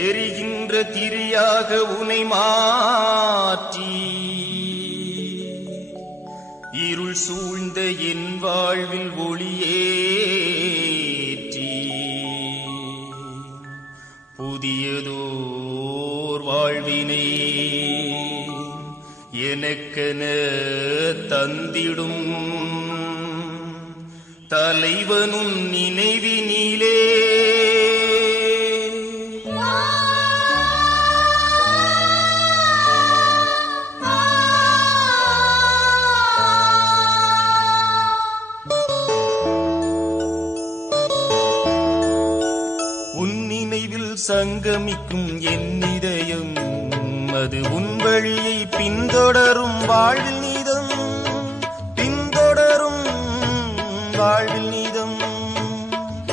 எரிகின்ற திரியாக உனை மாற்றி இருள் சூழ்ந்த என் வாழ்வில் ஒளியேற்றி புதியதோர் வாழ்வினை எனக்கென தந்திடும் தலைவனும் நினைவினிலே உன் நினைவில் சங்கமிக்கும் என் இதயம் அது உன் வழியை பின்தொடரும் வாழ்வில் நீதம் பின்தொடரும் வாழ்வில் நீதம்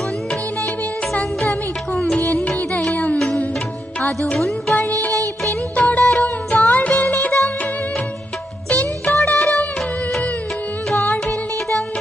உன் நினைவில் சங்கமிக்கும் என் இதயம் அது உன் வழியை பின்தொடரும் வாழ்வில் நீதம் பின்தொடரும் வாழ்வில் நீதம்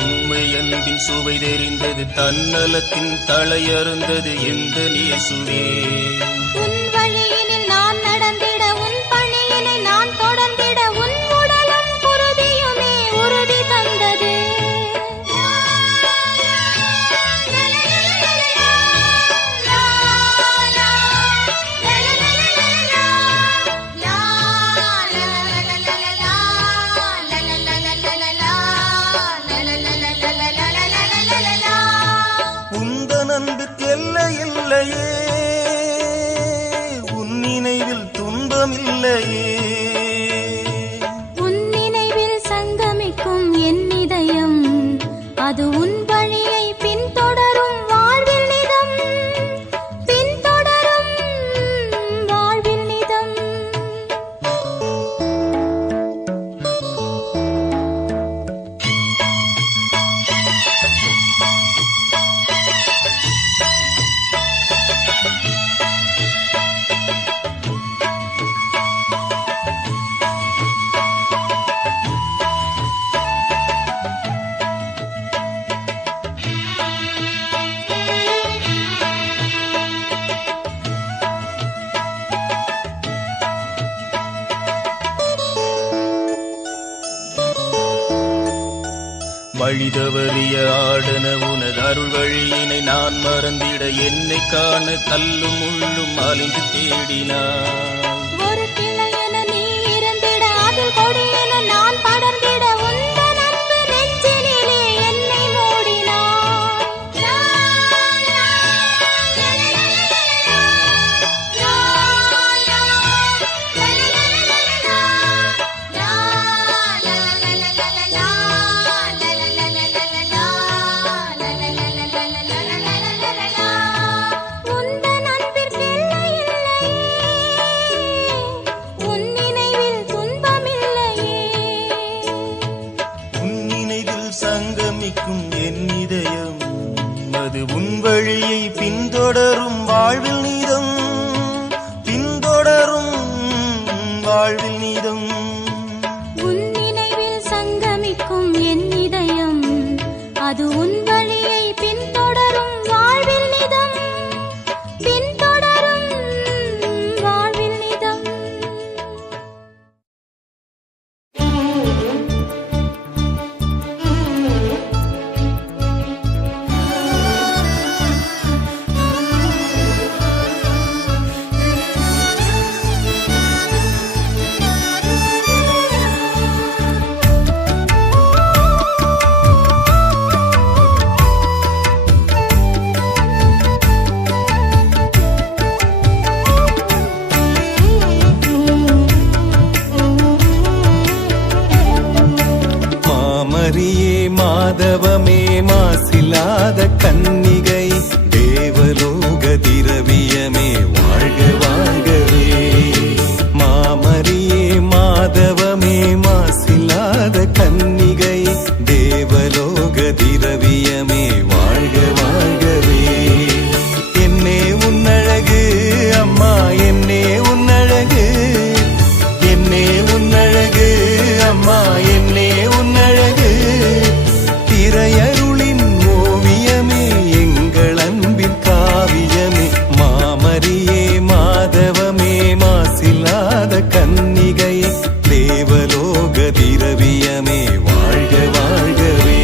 உண்மை அன்பின் சுவை தெரிந்தது தன்னலத்தின் தலையறுந்தது எந்த நேசுவே உன் வழியினில் நான் நடந்திட உன் பணியினை நான் தொடர்ந்திட உன் உடலும் குருதியுமே உறுதி தந்தது இல்லையே உன் நினைவில் துன்பமில்லையே உன் நினைவில் சங்கமிக்கும் என் இதயம் அது உன் வழியை பின்தொடரும் வாழ்வில் நிதம் பின்தொடரும் வாழ்வில் நிதம் வழிதவறிய ஆடன உனது அருள் வழியினை நான் மறந்திட என்னை காண கல்லும் முள்ளும் அலைந்து தேடினான் ஒரு பிள்ளை என நீ இருந்திட அதில் கொடி என நான் படர்ந்திட உந்தன் அன்பு நெஞ்சினிலே என்னை மூடினான் உந்தன் அன்பிற்கு எல்லை இல்லையே உன் நினைவில் துன்பமில்லையே உன் நினைவில் சங்கமிக்கும் என் இதயம் அது உன் வழியை பின்தொடரும் வாழ்வில் நீதம் பின்தொடரும் வாழ்வில் நீதம் உன் நினைவில் சங்கமிக்கும் என் இதயம் அது உன் வழியை பின்தொடரும் வாழ்வில் நிதம் பின்தொடரும் வாழ்வில் நிதம் மாதவமே மாசில்லாத கன்னிகை தேவலோக திரவியமே வாழ்க வாழ்கவே மாமரியே மாதவமே மாசில்லாத கன்னிகை தேவலோக திரவியமே வாழ்க வாழ்கவே என்னே உன்னழகு அம்மா என்னே உன்னழகு என்னே உன்னழகு அம்மா என்னே உன்னழகு திரையருளின் ஓவியமே எங்கள் அன்பின் காவியமே மாமரியே மாதவமே மாசில்லாத கன்னிகை தேவலோக திரவியமே வாழ்க வாழ்கவே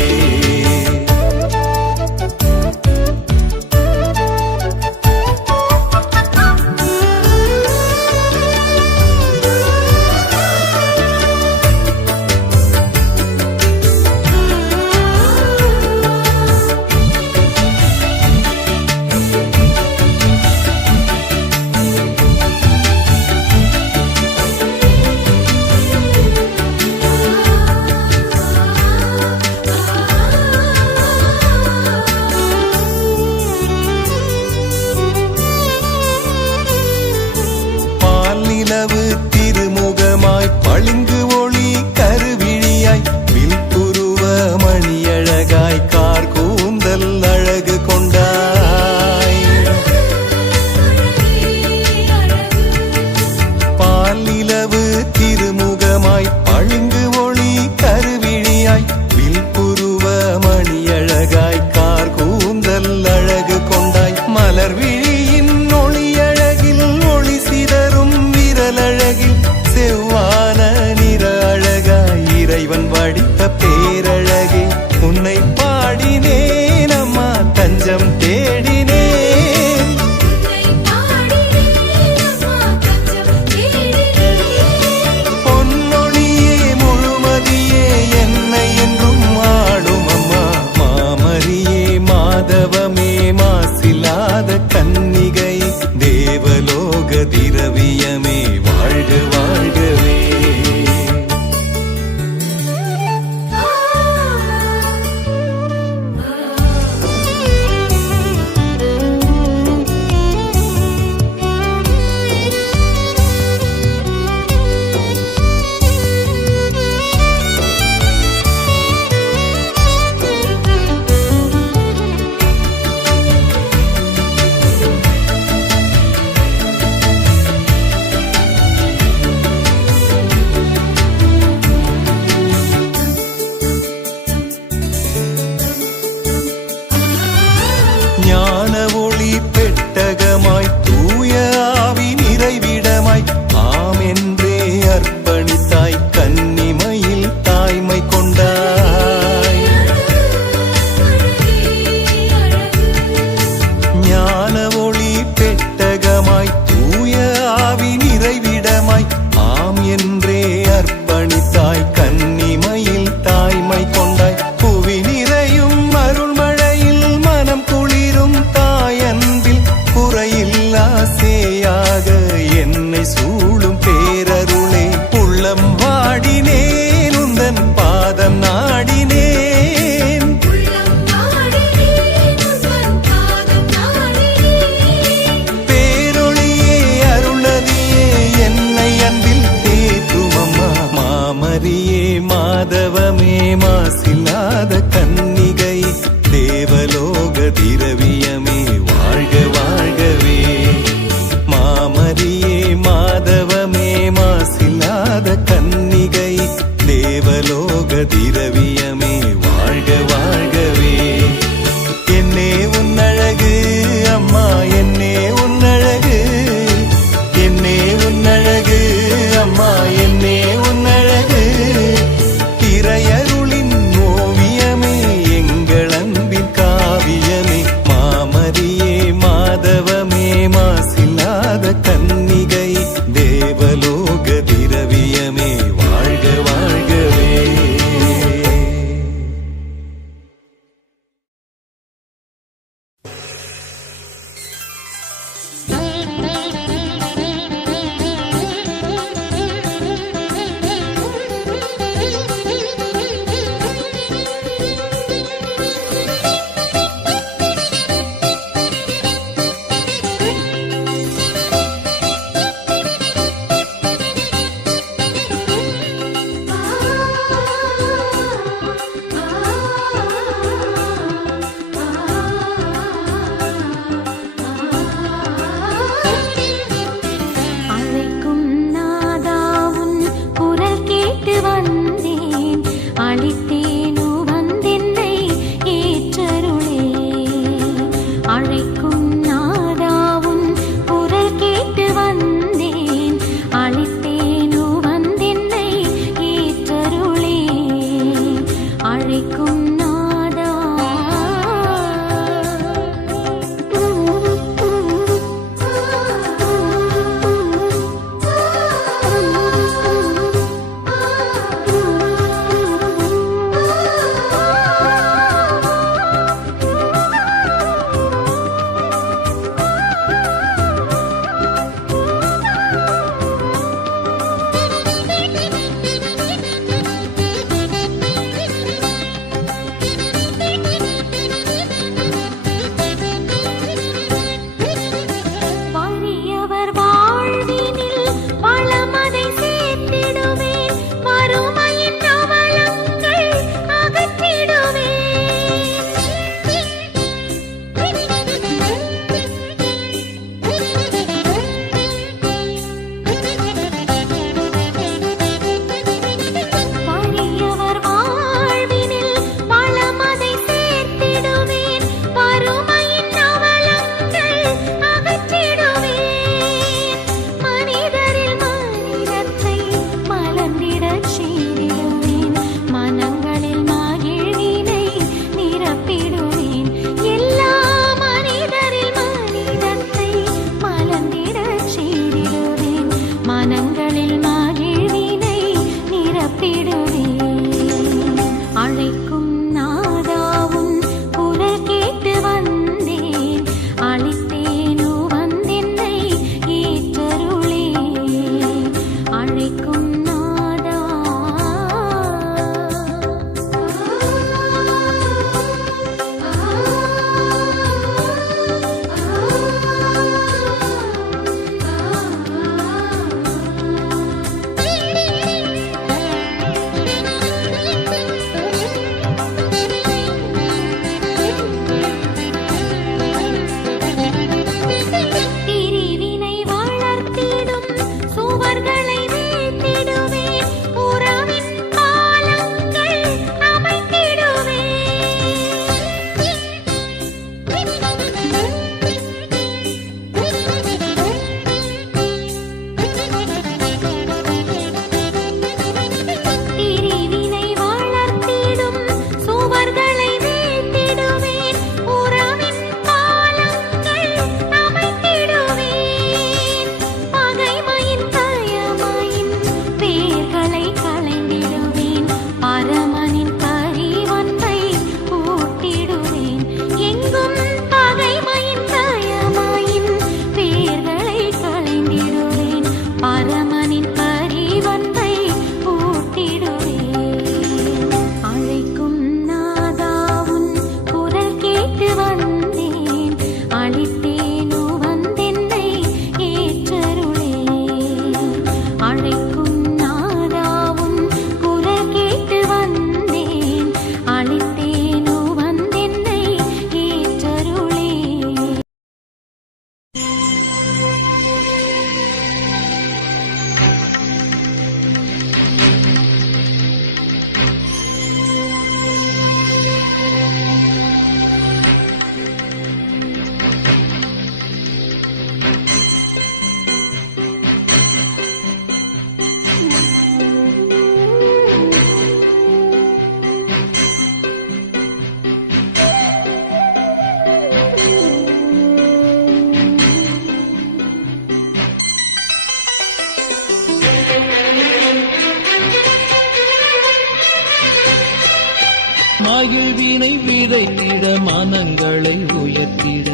விதைத்திட மனங்களை உயர்த்திட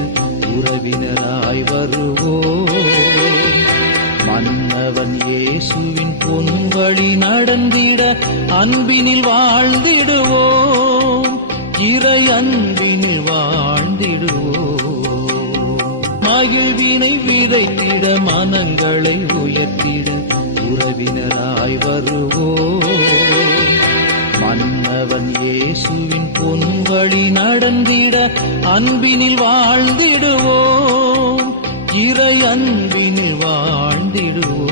உறவினராய் வருவோம். மன்னவன் இயேசுவின் பொன்வழி நடந்திட அன்பினில் வாழ்ந்திடுவோம். இறை அன்பினில் வாழ்ந்திடுவோம். மகிழ்வினை விதைத்திட மனங்களை உயர்த்திட உறவினராய் வருவோம். மன்னவன் இயேசுவின் பொன்வழி நடந்திட அன்பினில் வாழ்ந்திடுவோம். இறை அன்பினில் வாழ்ந்திடுவோம்.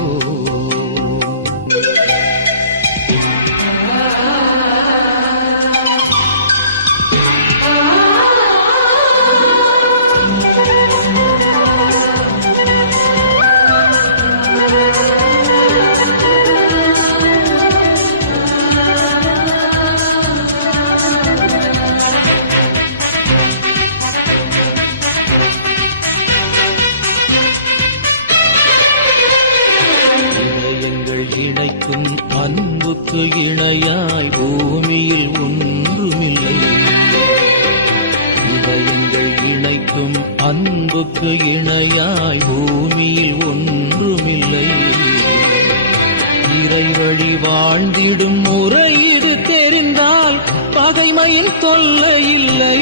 இணைக்கும் அன்புக்கு இணையாய் பூமியில் ஒன்றுமில்லை. இதயங்கள் இணைக்கும் அன்புக்கு இணையாய் பூமியில் ஒன்றுமில்லை. இறை வழி வாழ்ந்திடும் முறையீடு தெரிந்தால் பகைமையின் தொல்லை இல்லை.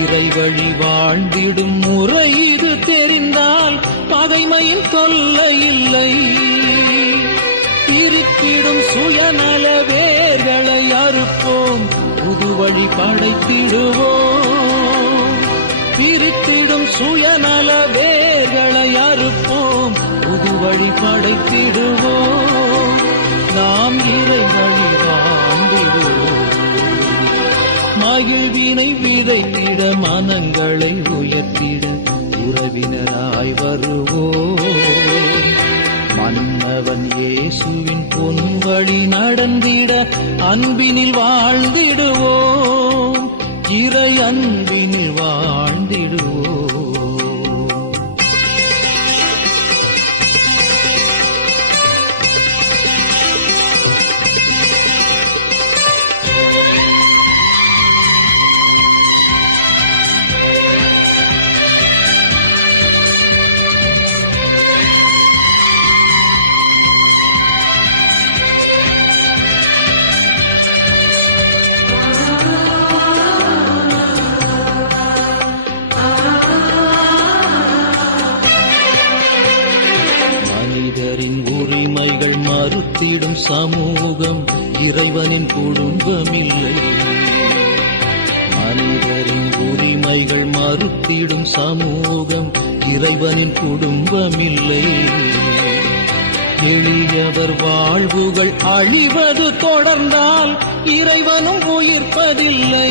இறை வழி வாழ்ந்திடும் முறையீடு தெரிந்தால் பகைமையின் தொல்லை இல்லை. பிரித்திடும் சுயநல வேர்களை அறுப்போம், புது வழி படைத்திடுவோம். பிரித்திடும் சுயநல வேர்களை அறுப்போம், புது வழி படைத்திடுவோம். நாம் இறை வழி வாழ்ந்திடுவோம். மகிழ்வினை விதைத்திட மனங்களை உயர்த்திட உறவினராய் வருவோம். மன்னவன் இயேசுவின் பொன்வழி நடந்திட அன்பினில் வாழ்ந்திடுவோம். இறை அன்பினில் வாழ்ந்திடுவோம். மனிதரின் உரிமைகள் மறுத்திடும் சமூகம் இறைவனின் குடும்பமில்லை. மனிதரின் உரிமைகள் மறுத்திடும் சமூகம் இறைவனின் குடும்பமில்லை. எளியவர் வாழ்வுகள் அழிவது தொடர்ந்தால் இறைவனும் உயிர்ப்பதில்லை.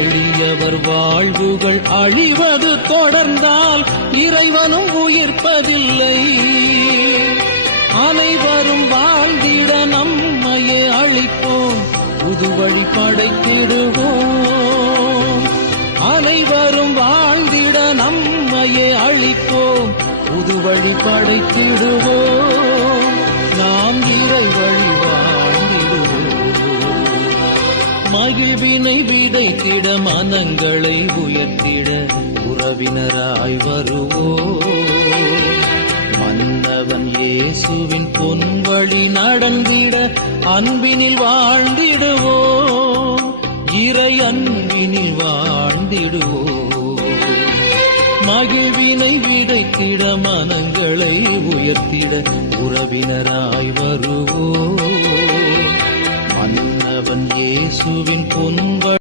எளியவர் வாழ்வுகள் அழிவது தொடர்ந்தால் இறைவனும் உயிர்ப்பதில்லை. அனைவரும் வாழ்ந்திட நம்மையே அழிப்போம், புது வழி படைத்திடுவோம். அனைவரும் வாழ்ந்திட நம்மையே அழிப்போம், புது வழி படைத்திடுவோம். நாம் இறை வழி வாழ்ந்திடுவோம். மகிழ்வினை விதைத்திட மனங்களை உயர்த்திட உறவினராய் வருவோம். மன்னவன் இயேசுவின் பொன்வழி நடந்திட அன்பினில் வாழ்ந்திடுவோம். இறை அன்பினில் வாழ்ந்திடுவோம். மகிழ்வினை விதைத்திட மனங்களை உயர்த்திட உறவினராய் வருவோம். மன்னவன் இயேசுவின் பொன்வழி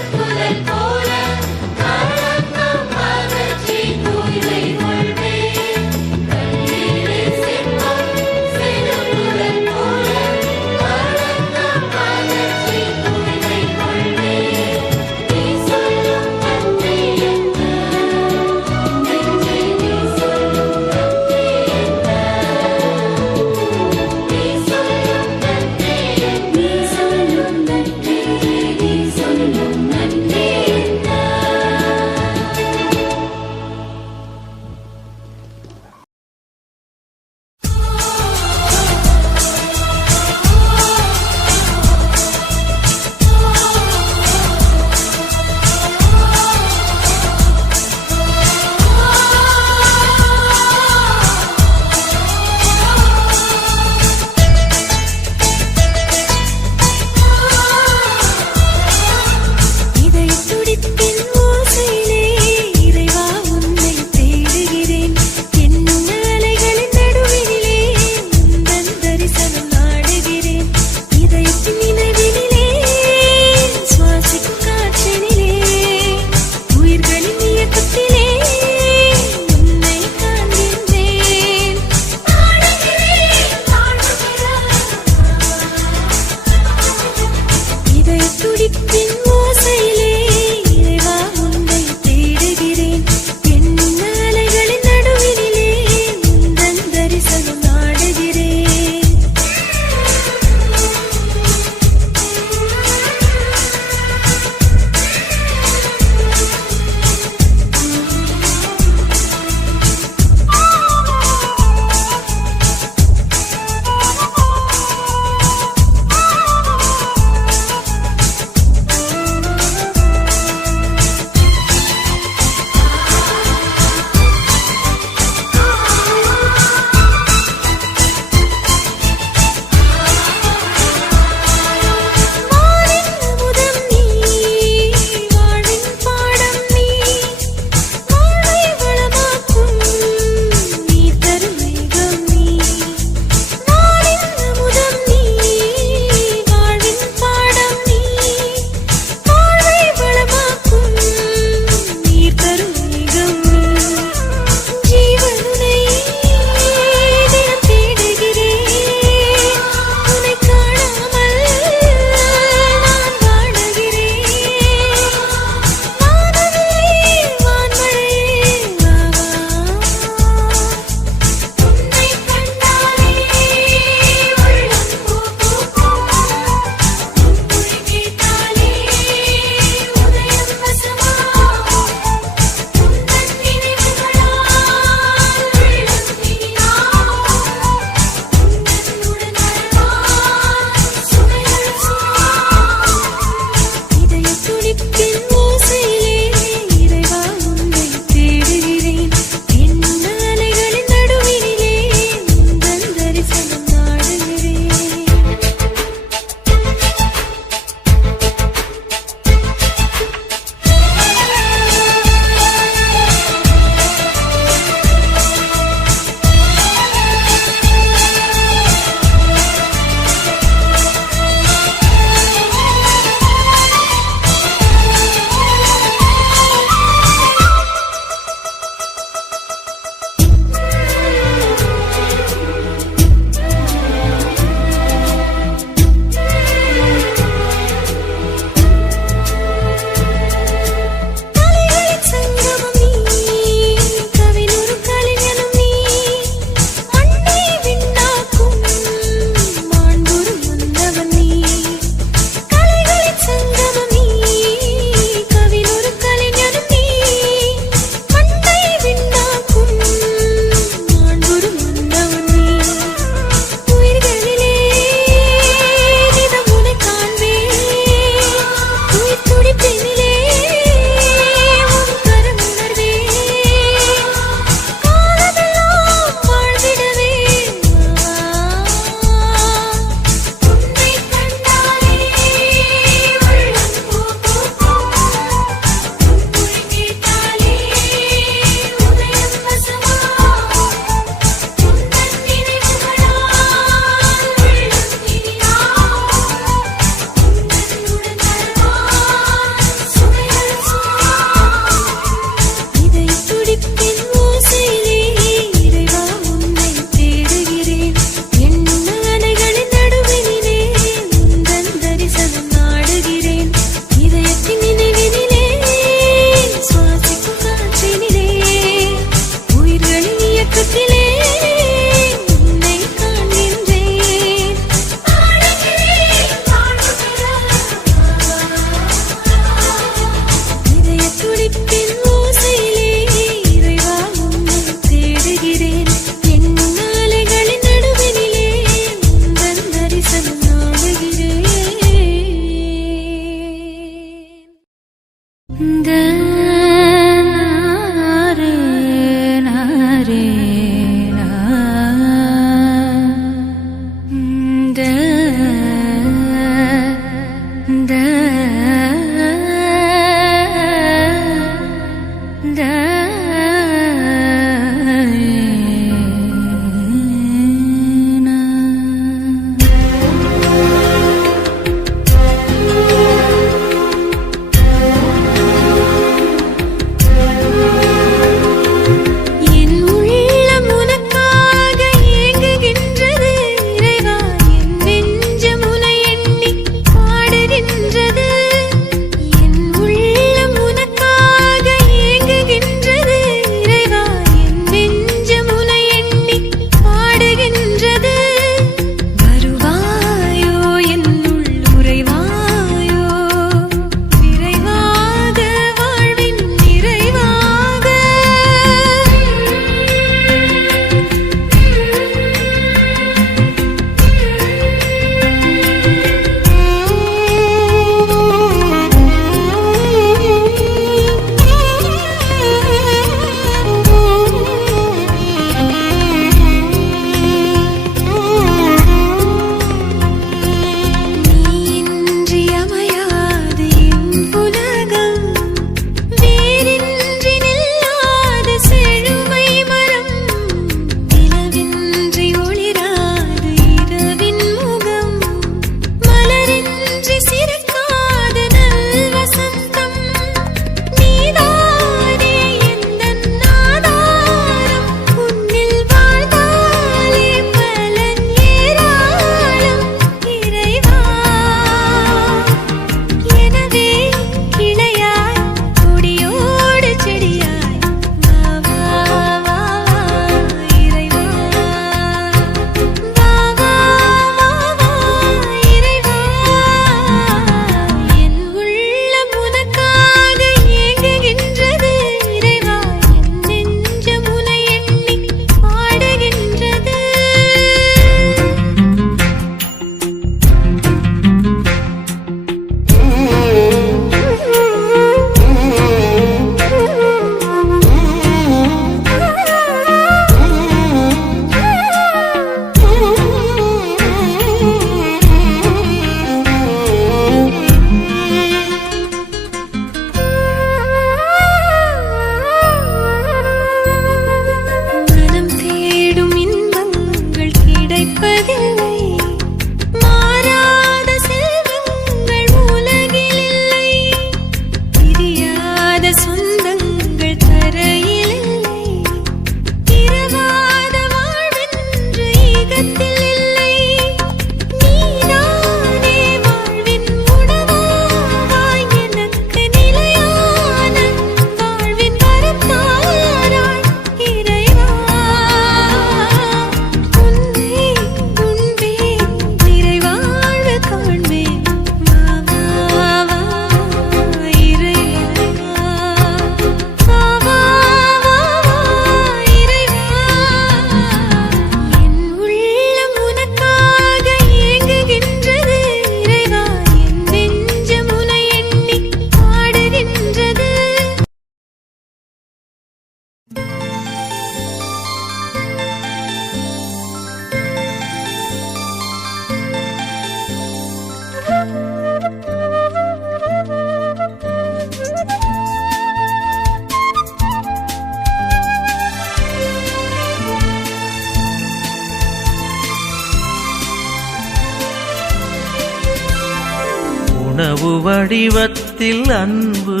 உணவு வடிவத்தில் அன்பு,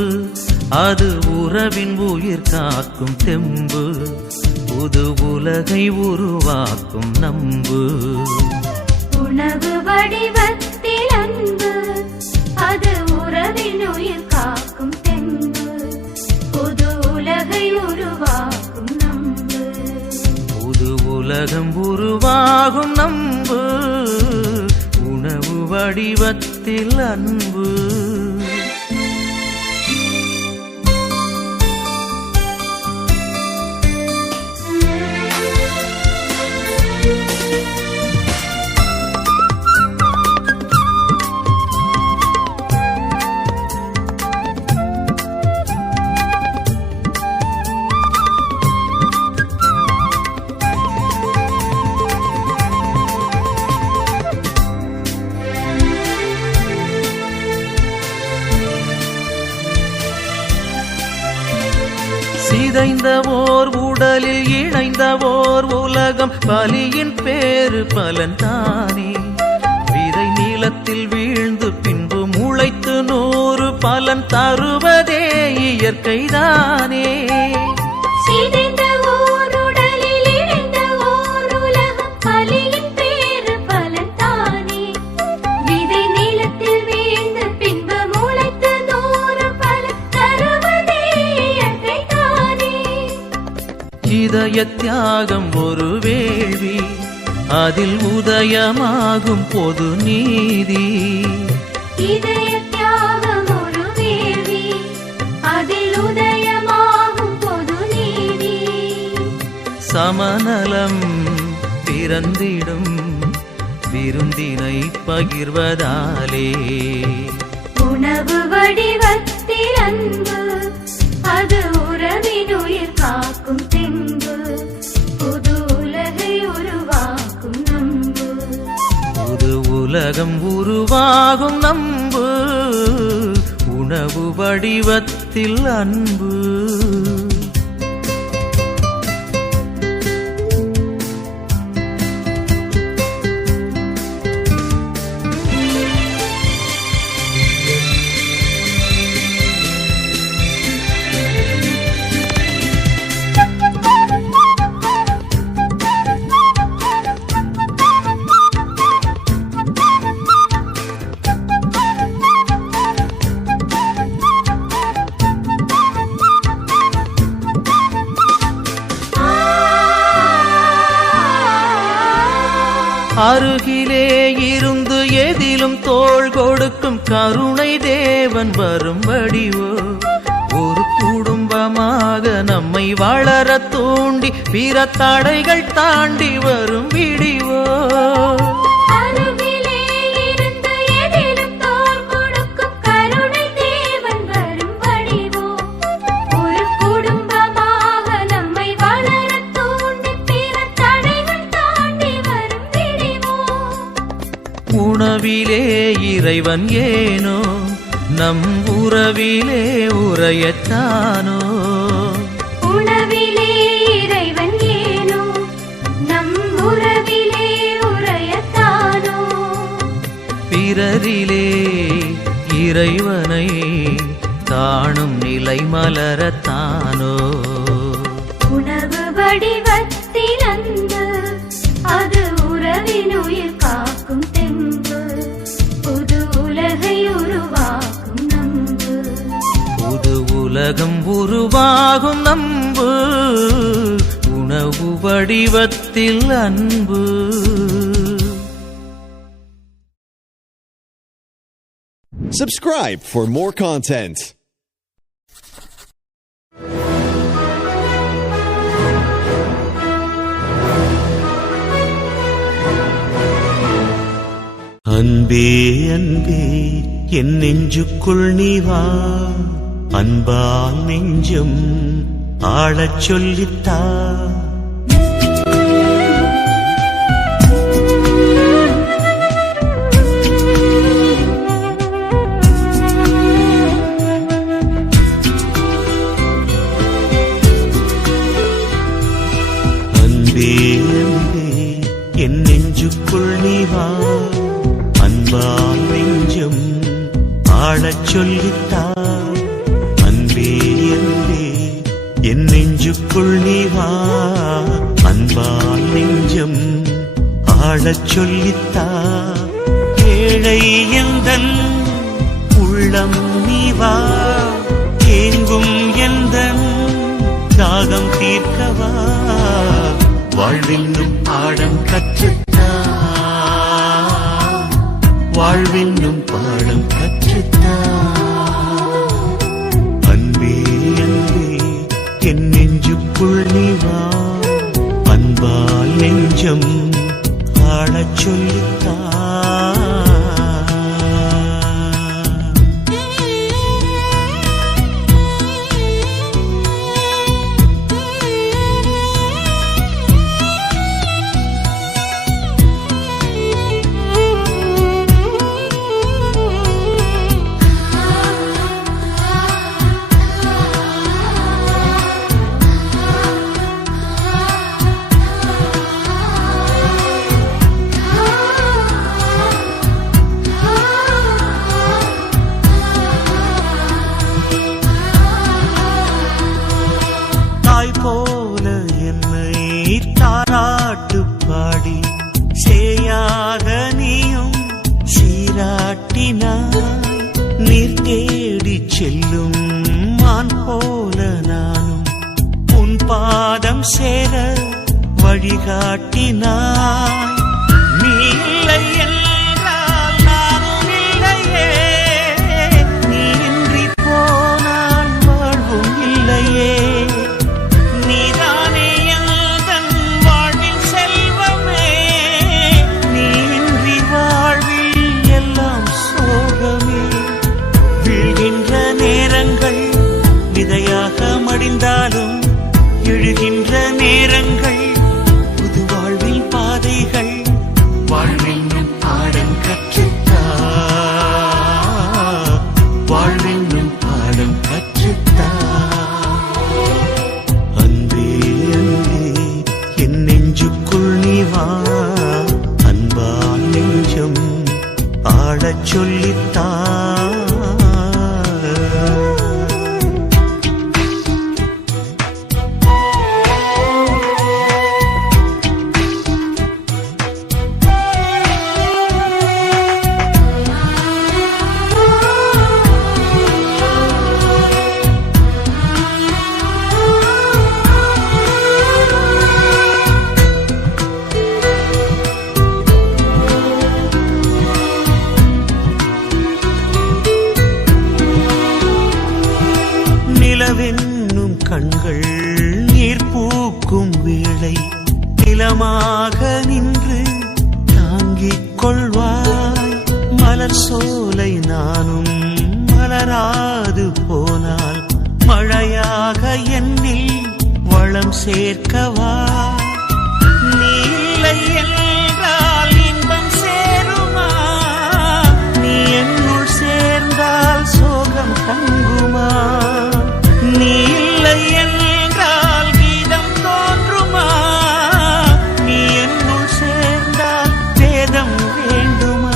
அது உறவின் உயிர் காக்கும் தெம்பு, புது உலகை உருவாக்கும் நம்பு. உணவு வடிவத்தில் அன்பு, அது உறவின் உயிர் காக்கும் தெம்பு, புது உலகை உருவாக்கும் நம்பு. புது உலகம் உருவாகும் நம்பு, உணவு வடிவத்தில் அன்பு. சிதைந்த ஓர் உடலில் இணைந்த ஓர் உலகம், பலியின் பேரு பலன் தானே. விதை நீளத்தில் வீழ்ந்து பின்பு முளைத்து 100 பலன் தருவதே இயற்கைதானே. சிதைந்த ஓர் உடலில் இணைந்த ஓர் உலகம், பலியின் பேரு பலன் தானே. விதை நீளத்தில் வீழ்ந்து பின்பு முளைத்து 100 பலன் தருவதே இயற்கைதானே. இதய தியாகம் ஒரு வேள்வி, அதில் உதயமாகும் பொது நீதி. இதய தியாகம் ஒரு வேள்வி, அதில் உதயமாகும் பொது நீதி. சமநலம் பிறந்திடும் விருந்தினை பகிர்வதாலே. உணவு வடிவத்தில் அன்பு, அது உறவின் உயிர் காக்கும் தெம்பு, புது உலகை உருவாக்கும் நம்பு. புது உலகம் உருவாகும் நம்பு, உணவு வடிவத்தில் அன்பு. அருகிலே இருந்து எதிலும் தோள் கொடுக்கும் கருணை தேவன் வரும்படிவோ. ஒரு குடும்பமாக நம்மை வளர தூண்டி பிற தடைகள் தாண்டி வரும் விடிவோ. அருகிலே இருந்து எதிலும் தோள் கொடுக்கும் கருணை தேவன் வரும் வடிவோ. ஒரு குடும்பமாக நம்மை வளர தூண்டி பிற தடைகள் தாண்டி வரும் விடிவோ. உணவிலே இறைவன் ஏனோ, நம் உறவிலே உரையத்தானோ. உணவிலே இறைவன் ஏனோ, நம் உறவிலே உரையத்தானோ. பிறரிலே இறைவனை காணும் நிலை மலரத்தானோ. உணவு வடிவத்தில் அன்பு, அது உறவின் உயிர் காக்கும் தெம்பு, புது உலகை உருவாக்கும் நம்பு. புது உலகம் உருவாகும் நம்பு, உணவு வடிவத்தில் அன்பு. Subscribe for more content. அன்பே அன்பே என் நெஞ்சுக்குள் நீ வா, அன்பால் நெஞ்சம் ஆளச் சொல்லித்தா. அன்பே அன்பே என் நெஞ்சுக்குள் நீ வா, அன்பால் நெஞ்சம் ஆளச் சொல்லித்தான். அன்பே அன்பே என் நெஞ்சுக்குள் நீ வா, அன்பால் நெஞ்சம் ஆளச் சொல்லித்தான். ஏழை எந்தன் உள்ளம் நீ வா, ஏங்கும் எந்தன் தாகம் தீர்க்கவா, வாழ்வென்னும் பாடம் கற்றுத்தா, வாழ்வென்னும் பாடம் கற்றுத்தா. அன்பே அன்பே என் நெஞ்சுக்குள் நீ வா, அன்பால் நெஞ்சம் ஆளச் சொல்லித்தா. போல என்னை தாராட்டு பாடி சேயாக நீயும் சீராட்டினாய். நீர் தேடி செல்லும் மான் போல நானும் உன் பாதம் சேர வழிகாட்டினாய். நீ இல்லை என்றால் நானும் இல்லையே, நீ இன்றி போனால் வாழ்வும் இல்லையே. விதையாக மடிந்தாலும் எழுகின்ற நேரங்கள் புது வாழ்வில் பாதைகள், வாழ்வென்னும் பாடம் கற்றுத்தா, வாழ்வென்னும் பாடம் கற்றுத்தா. அன்பே அன்பே என் நெஞ்சுக்குள் நீ வா, அன்பால் நெஞ்சம் ஆளச் சொல்லித்தா. நிலவென்னும் கண்கள் நீர் பூக்கும் வேளை நிலமாக நின்று தாங்கிக் கொள்வாய். மலர் சோலை நானும் மலராது போனால் மழையாக என்னில் வளம் சேர்க்கவா. நீ இல்லை என்றால் இன்பம் சேருமா, நீ என்னுள் சேர்ந்தால் சோகம் தங்குமா. நீ இல்லை என்றால் கீதம் தோன்றுமா, நீ என்னுள் சேர்ந்தால் வேதம் வேண்டுமா.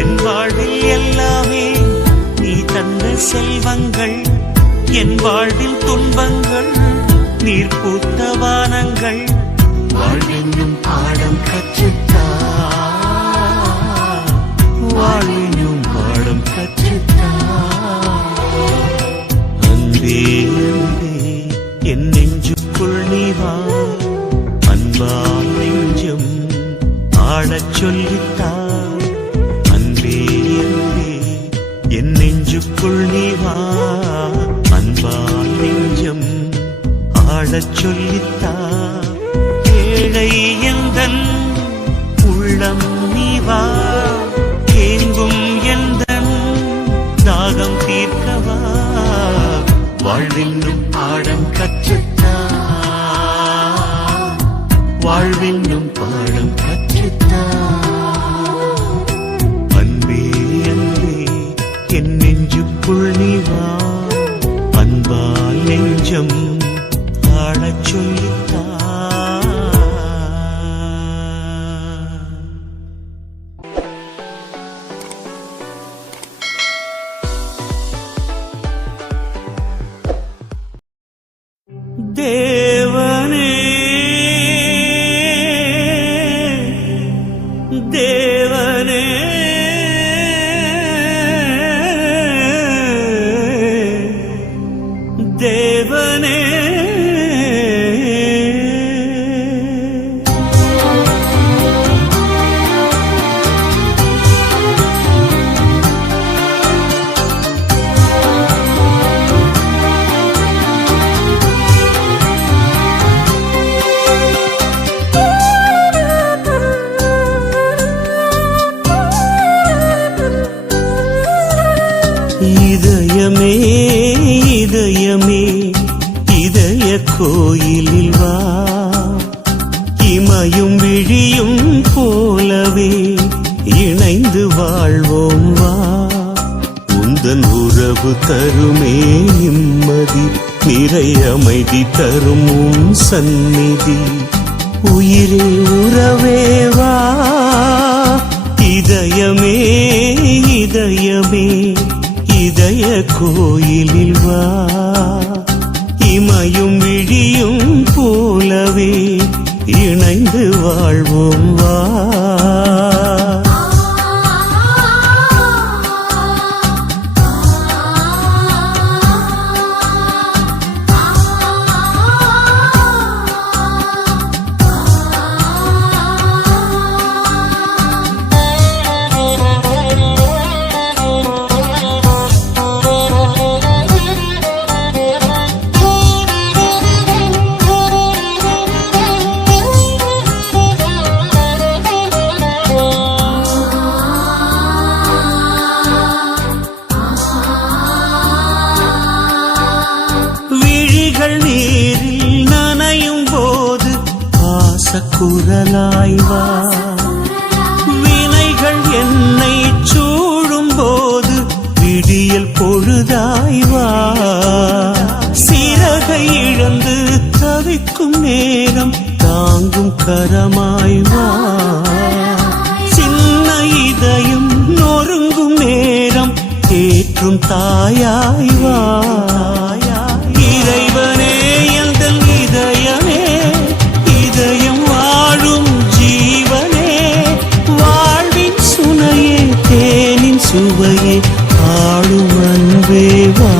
என் வாழ்வில் எல்லாமே நீ தந்த செல்வங்கள், என் வாழ்வில் துன்பங்கள் நீர் பூத்த வானங்கள். வாழ்வென்னும் பாடம் கற்றுத்தா, வாழ்வென்னும் பாடம் கற்றுத்தா. அன்பே அன்பே என் நெஞ்சுக்குள் நீ வா, அன்பால் நெஞ்சம் ஆளச் சொல்லித்தா. அன்பே அன்பே என் நெஞ்சுக்குள் நீ வா, அன்பால் நெஞ்சம் ஆளச் சொல்லித்தா. ஏழை எந்தன் உள்ளம் நீ வா, ஏங்கும் எந்தன் தாகம் தீர்க்கவா, வாழ்வென்னும் பாடம் கற்றுத்தா, வாழ்வென்னும் பாடம் கற்றுத்தா. அன்பே அன்பே என் நெஞ்சுக்குள் நீ வா, அன்பால் நெஞ்சம் ஆளச் சொல்லித்தா. விழியும் போலவே இணைந்து வாழ்வோம் வா. உந்தன் உறவு தருமே நிம்மதி, நிறை அமைதி தரும் உன் சந்நிதி. உயிரே உறவே வா, இதயமே இதயமே இதய கோயிலில் வா. இமையும் விழியும் போலவே இணைந்து வாழ்வோம் வா. நீரில் நனையும் போது பாசக்குரலாய் வா. வினைகள் என்னை சூழும் போது விடியல் பொழுதாய் வா. சிறகை இழந்து தவிக்கும் நேரம் தாங்கும் கரமாய் வா. சின்ன இதயம் நொறுங்கும் நேரம் தேற்றும் தாயாய் வா. இறைவனே எந்தன் இதயமே, இதயம் வாழும் ஜீவனே, வாழ்வின் சுனையே தேனின் சுவையே ஆளும் அன்பே வா.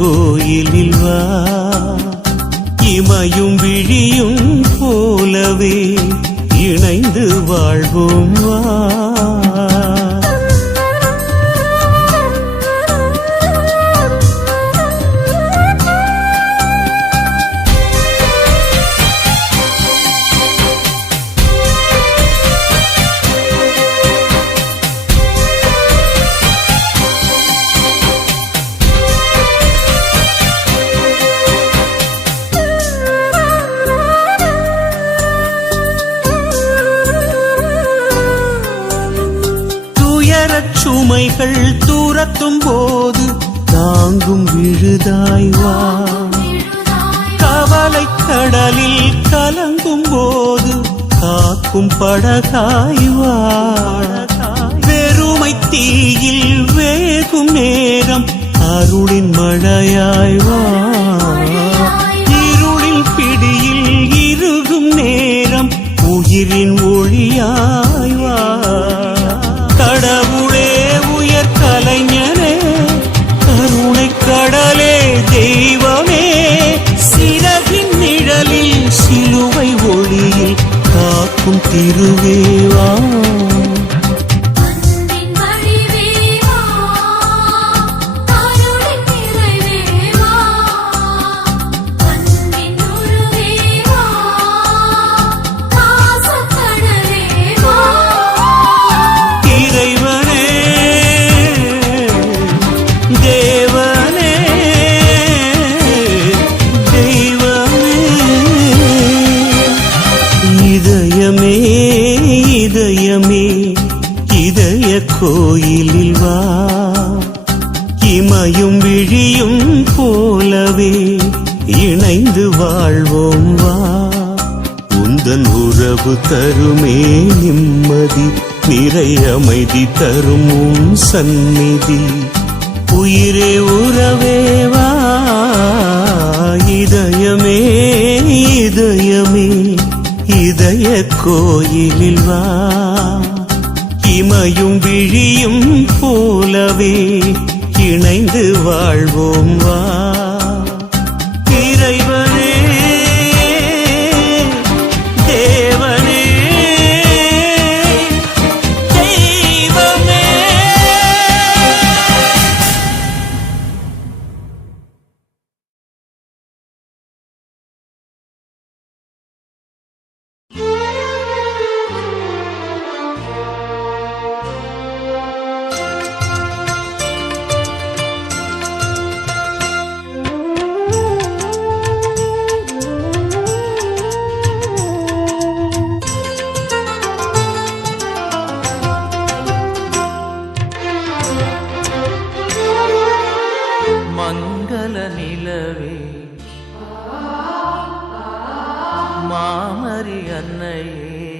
கோயிலில் வா. இமையும் விழியும் போலவே இணைந்து வாழ்வோம் வா. சுமைகள் தூரத்தும் போது தாங்கும் விழுதாய் வா. கவலை கடலில் கலங்கும் போது காக்கும் படகாய் வா. வெறுமை தீயில் வேகும் நேரம் அருளின் மழையாய் வா. இருளின் பிடியில் இறுகும் நேரம் உயிரின் ஒளியாய் வா. கடவுளே உயர் கலைஞனே, கருணை கடலே தெய்வமே, சிறகின் நிழலில் சிலுவை ஒளியில் காக்கும் திருவேவா. கோயிலில் வா. இமையும் விழியும் போலவே இணைந்து வாழ்வோம் வா. உந்தன் உறவு தருமே நிம்மதி, நிறை அமைதி தரும் உன் சந்நிதி. உயிரே உறவே வா. இதயமே இதயமே இதய கோயிலில் வா. இமையும் விழியும் போலவே இணைந்து வாழ்வோம் வா. இறைவனே மாமரி அன்னையே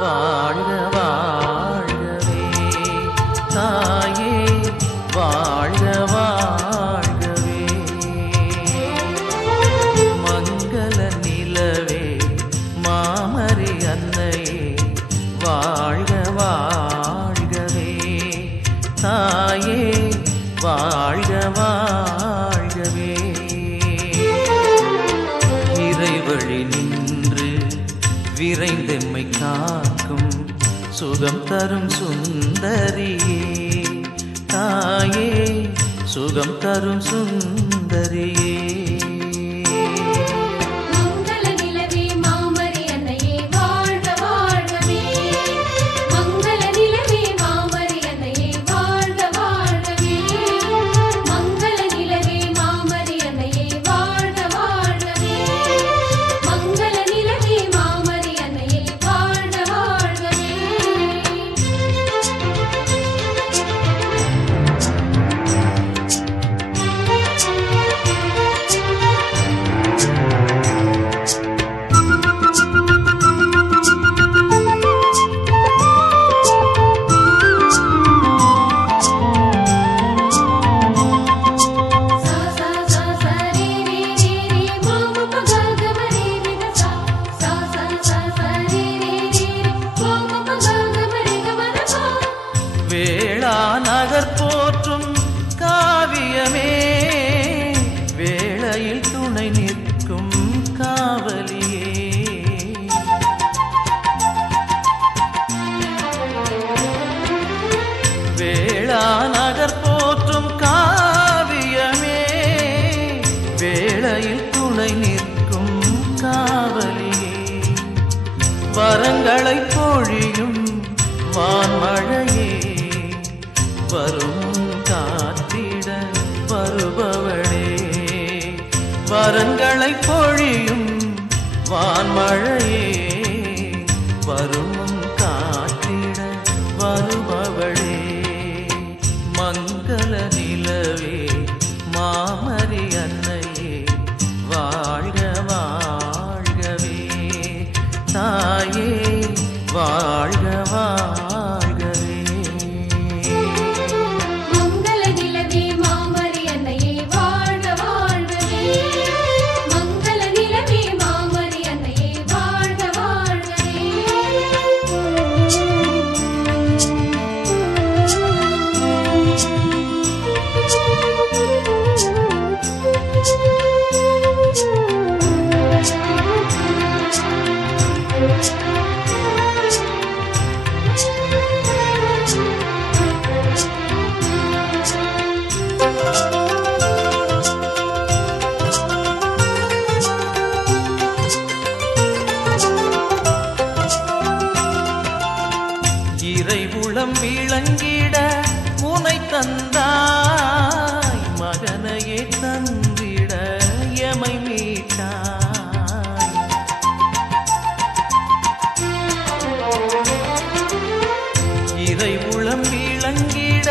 வாழ்க வாழ்கவே தாயே வாழ்க வாழ்கவே மங்கள நிலவே மாமரி அன்னையே வாழ்க வாழ்கவே தாயே வாழ்க வாழ்கவே இறைவழி நின்று விரைந்தெம்மை காக்கும் சுகம் தரும் சுந்தரியே தாயே சுகம் தரும் சுந்தரியே மங்கள நிலவே மாமரி அன்னையே வாழ்க வாழ்கவே மங்கள நிலவே மாமரி அன்னையே வாழ்க வாழ்கவே மங்கள நிலவே மாமரி அன்னையே வாழ்க வாழ்கவே மங்கள நிலவே மாமரி அன்னையே வாழ்க வாழ்கவே வேளா நகர் போற்றும் காவியமே வேளையில் துணை நிற்கும் காவலியே வேளா நகர் போற்றும் காவியமே வேளையில் துணை நிற்கும் காவலியே வரங்களை பொழியும் வான்மழையே வரும் காத்திட வருபவளே வரங்களை பொழியும் வான்மழையே வரும் காத்திட வருபவளே மங்கள நிலவே மாமரி அன்னையே வாழ்க வாழ்கவே தாயே வாழ்க வாழ்கவே மங்கள நிலவே மாமரி அன்னையே வாழ்க வாழ்கவே மங்கள நிலவே மாமரி அன்னையே வாழ்க வாழ்கவே இறைவுளம் விளங்கிட உனை தந்தாய் மகனையே தந்திட எமை மீட்டாய் இறைவுளம் விளங்கிட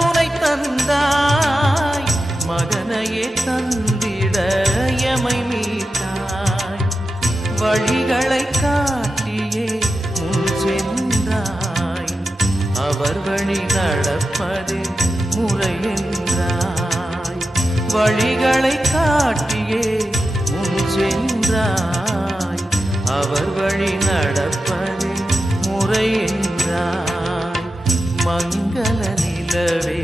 உனை தந்தாய் மகனையே தந்திட எமை மீட்டாய் வழிகளை காட்டியே முன் சென்றாய் அவர் வழி நடப்பது முறை என்றாய் வழிகளை காட்டியே முன் சென்றாய் அவர் வழி நடப்பது முறை என்றாய் மங்கள நிலவே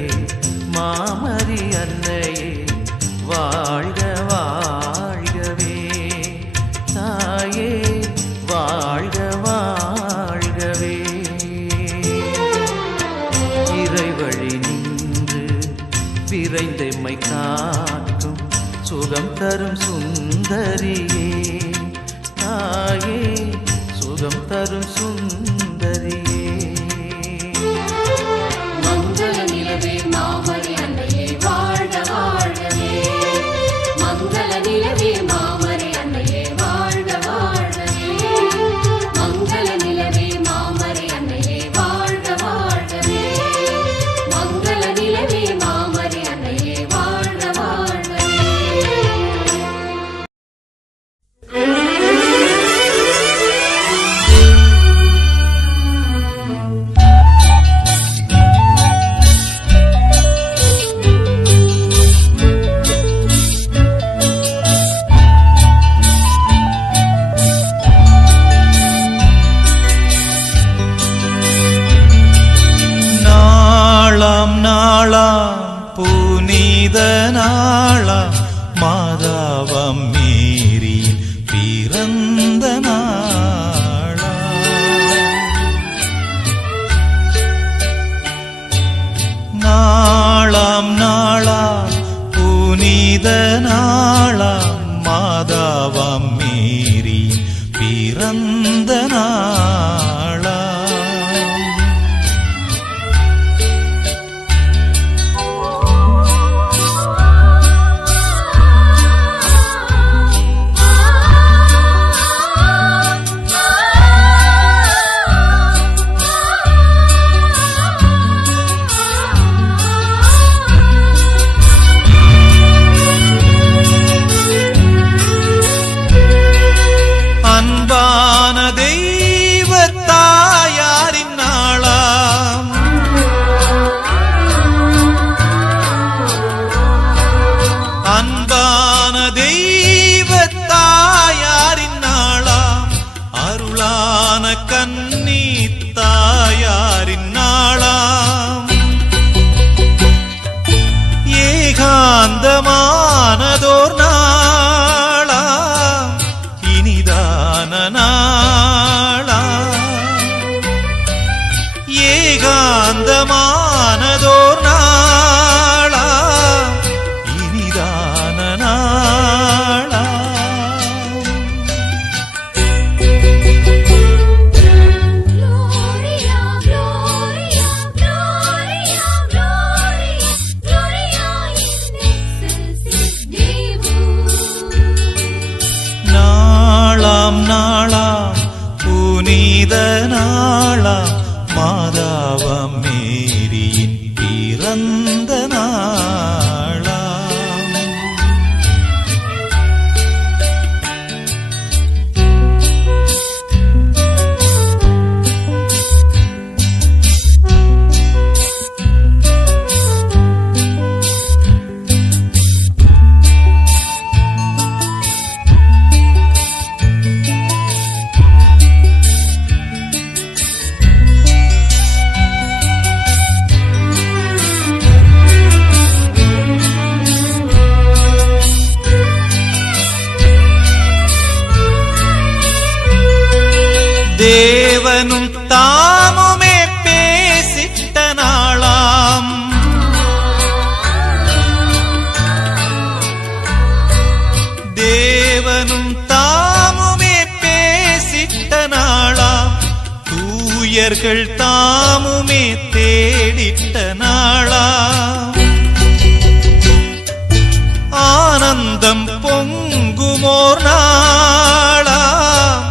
மாமரி அன்னையே வாழ்க வாழ்கவே தாயே வாழ்க வாழ்கவே இறைவழி நின்று விரைந்தெம்மை காக்கும் சுகம் தரும் சுந்தரியே தாயே சுகம் தரும் சுந்தரியே மங்கள நிலவே மாமரி அன்னையே வாழ்க வாழ்கவே மங்கள நிலவே மாமரி அன்னையே வாழ்க வாழ்கவே மங்கள நிலவே மாமரி அன்னையே வாழ்க வாழ்கவே மங்கள நிலவே மாமரி அன்னையே வாழ்க வாழ்கவே மாதாவாம் மேரி பிறந்த நாளா. அன்பான தெய்வ தாயாரின் நாளாம், அன்பான தெய்வ தாயாரின் நாளாம், அருளான கன்னி தாயாரின் நாளாம், ஏகாந்தமானதோர் நாளாம், இனிதான நாளாம், ஏகாந்தமானதோர் நாளாம், இனிதான நாளாம். Gloria, Gloria, Gloria, Gloria, Gloria in excelsis Deo. நாளாம் நாளாம் புனித நாளாம், மாதாவாம் மேரியின் பிறந்த நாளாம். தேவனும் தாமுமே பேசிட்ட நாளாம், தேவனும் தாமுமே பேசிட்ட நாளாம், தூயர்கள் தாமுமே தேடிட்ட நாளாம், ஆனந்தம் பொங்குமோர் நாளாம்,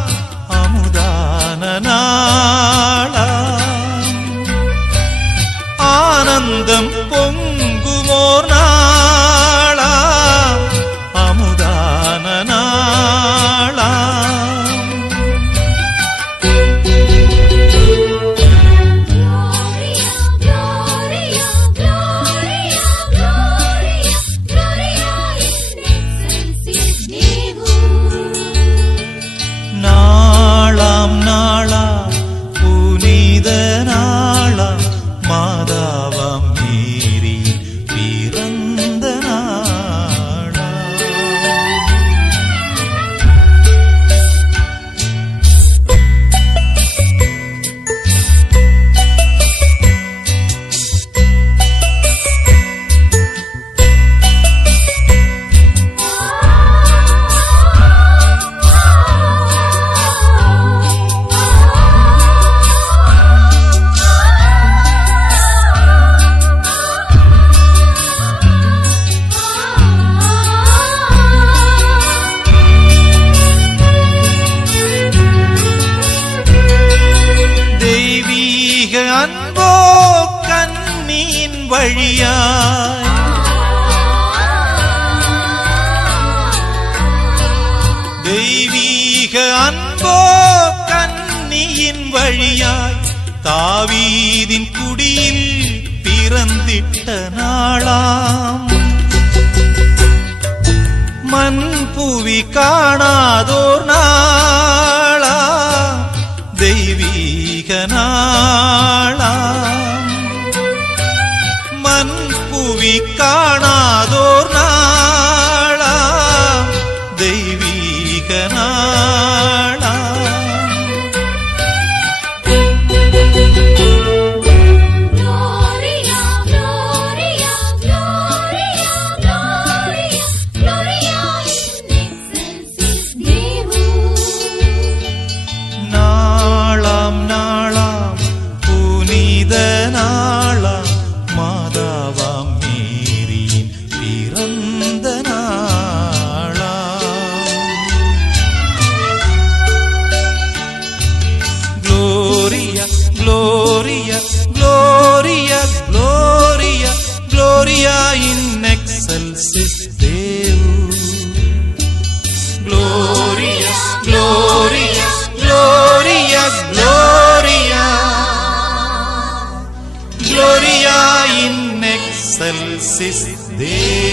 அமுதான நாளாம், ஆனந்தம் பொங்குமோர் நாளாம், அமுதான நாளாம். Gloria, Gloria, Gloria, Gloria, Gloria in excelsis Deo. நாளாம் நாளாம் புனித நாளாம், மாதாவாம் மேரி பிறந்த நாளாம். தெய்வீக அன்போ கண்ணியின் வழியாய், தெய்வீக அன்போ கண்ணியின் வழியாய், தாவீதின் குடியில் பிறந்திட்ட நாளாம், மண் புவி காணாதோர் நாளாம், தெய்வீக நாளாம், மண் புவி காணாதோர் நாளாம், தெய்வீக நாளாம். Gloria, Gloria, Gloria, Gloria, Gloria in excelsis ஓசிஸ் தேவ